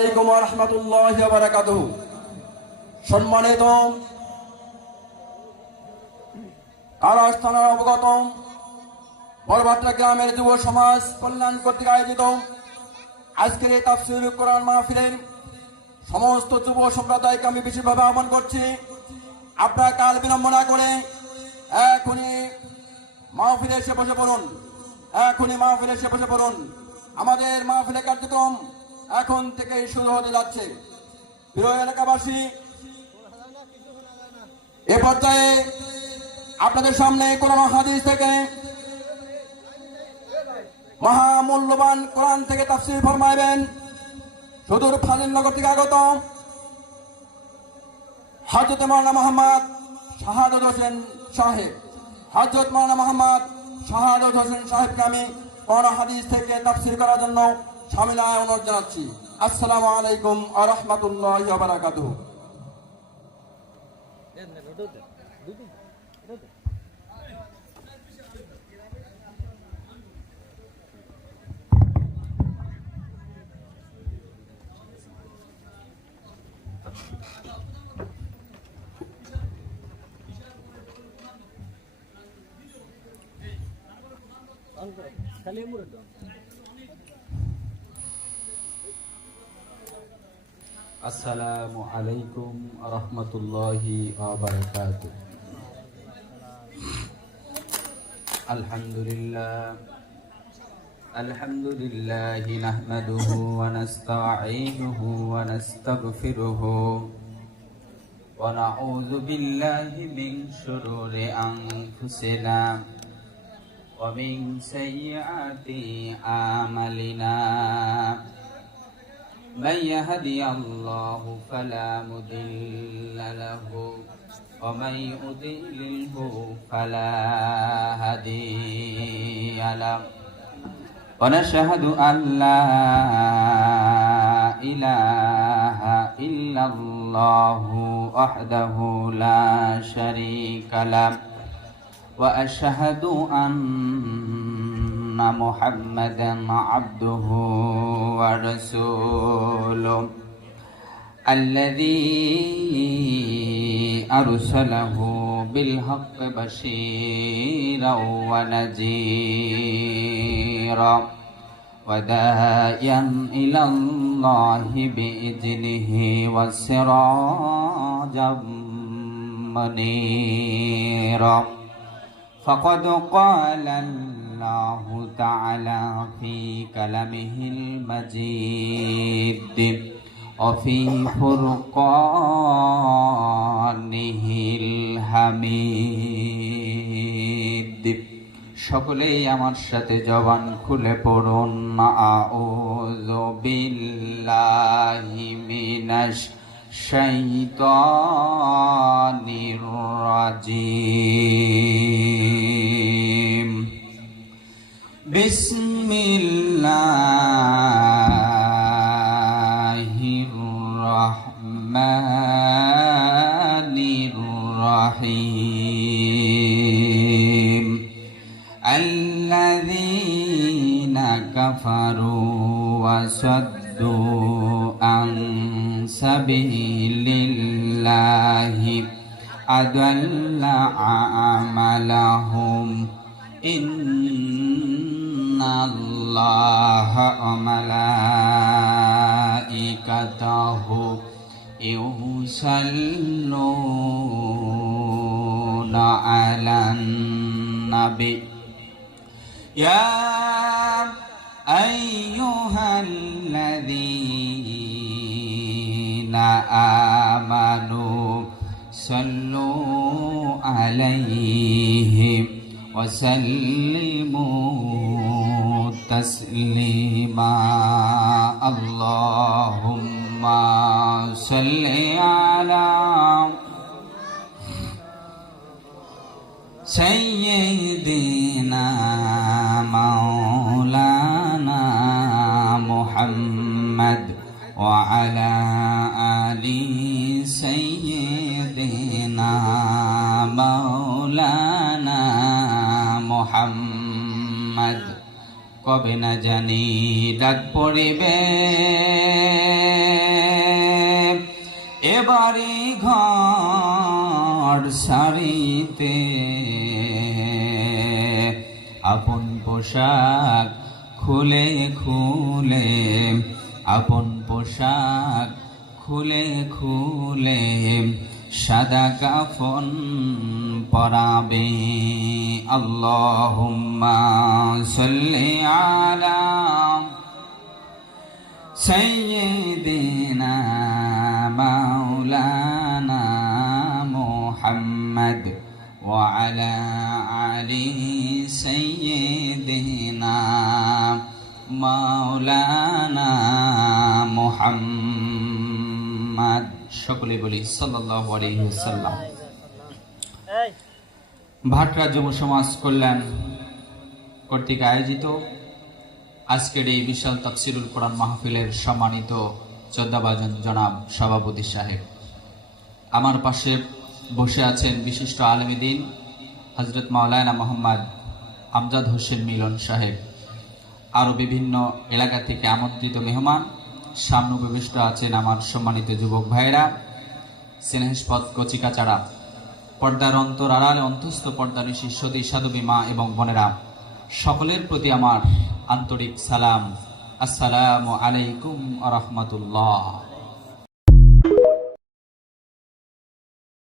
আলাইকুম ওয়া রাহমাতুল্লাহি ওয়া বারাকাতুহু। সম্মানিত আড়াশ থানার অবগত বড়ভাট্টা গ্রামের যুব সমাজ কল্যাণ কর্তৃক আয়োজিত আজকের এই তাফসীরুল কোরআন মাহফিলের সমস্ত যুব সম্প্রদায়কে আমি বিশেষভাবে আহ্বান করছি, আপনারা কাল বিলম্ব না করে এখনই মাহফিলে এসে বসে পড়ুন। আমাদের মাহফিলের কার্যক্রম এখন থেকে শুরু হতে যাচ্ছে। প্রিয় এলাকাবাসী, এ পর্যায়ে আপনাদের সামনে কোরআন হাদিস থেকে মহামূল্যবান কোরআন থেকে তাফসীর ফরমাইবেন সুদূর ফাজিলনগর থেকে আগত হযরত মাওলানা মোহাম্মদ শাহাদাত হোসেন সাহেবকে আমি কোরআন হাদিস থেকে তাফসীর করার জন্য সামিলায় অনুরোধ জানাচ্ছি। আসসালামু আলাইকুম ওয়া রাহমাতুল্লাহি ওয়া বারাকাতুহু। আসসালামু আলাইকুম ওয়া রাহমাতুল্লাহি ওয়া বারাকাতুহু। আলহামদুলিল্লাহি নাহমাদুহু ওয়া নাস্তাঈনুহু ওয়া নাস্তাগফিরুহু ওয়া নাউযু বিল্লাহি মিন শুরুরি আনফুসিনা ওয়া মিন সাইয়্যাতি আমালিনা। من يهدي الله فلا مضل له ومن يضلله فلا هادي له ونشهد أن لا إله إلا الله وحده لا شريك له وأشهد أن محمدا عبده ورسوله الذي أرسله بالحق بشيرا ونذيرا وداعيا إلى الله بإذنه وسراجا منيرا. فقد قال الله تعالى في كلامه المجيد وفي فرقانه الحميد. সকলেই আমার সাথে জবান খুলে পড়ুন আউযু বিল্লাহি মিনাশ শাইতানির রাজিম। বিসমিল্লাহির রহমানির রহিম। আল্লাযীনা কাফারু ওয়া সাদ্দু আন সাবিলিল্লাহি আদাল্লা আমালাহুম। ইন্নাল্লাহা ওয়া মালাইকাতাহু ইউসাল্লুনা আলান নাবী ইয়া আইয়ুহাল্লাযীনা আমানু সাল্লু আলাইহি وسلموا تسليما. اللهم صل على سيدنا مولانا محمد وعلى آل سيدنا مولانا محمد. কবে না জানি ডাক পড়িবে বাড়ি ঘর সারিতে আপন পোশাক খুলে খুলে, আপন পোশাক খুলে খুলে সাদা কাফন পরাবে। আল্লাহুম্মা সাল্লি আলা সাইয়্যিদিনা মাওলানা মুহাম্মদ ওয়া আলা আলি সাইয়্যিদিনা মাওলানা মুহাম্মদ। সকলে বলি সাল্লাল্লাহু আলাইহি ওয়াসাল্লাম। ভাটরা যুব সমাজ কল্যাণ কর্তৃক আয়োজিত আজকের এই বিশাল তাফসিরুল কোরআন মাহফিলের সম্মানিত শ্রদ্ধাভাজন জনাব সভাপতি সাহেব, আমার পাশে বসে আছেন বিশিষ্ট আলেম দ্বীন হযরত মাওলানা মোহাম্মদ আমজাদ হোসেন মিলন সাহেব, আরও বিভিন্ন এলাকা থেকে আমন্ত্রিত মেহমান, সামনে উপবিষ্ট আছেন আমার সম্মানিত যুবক ভাইয়েরা, স্নেহস্পদ কচিকাচারা, পর্দার অন্তর আড়ালে অন্তস্থ পর্দানিশী সতী সাধবী মা এবং বোনেরা, সকলের প্রতি আমার আন্তরিক সালাম। আসসালামু আলাইকুম ওয়া রাহমাতুল্লাহ।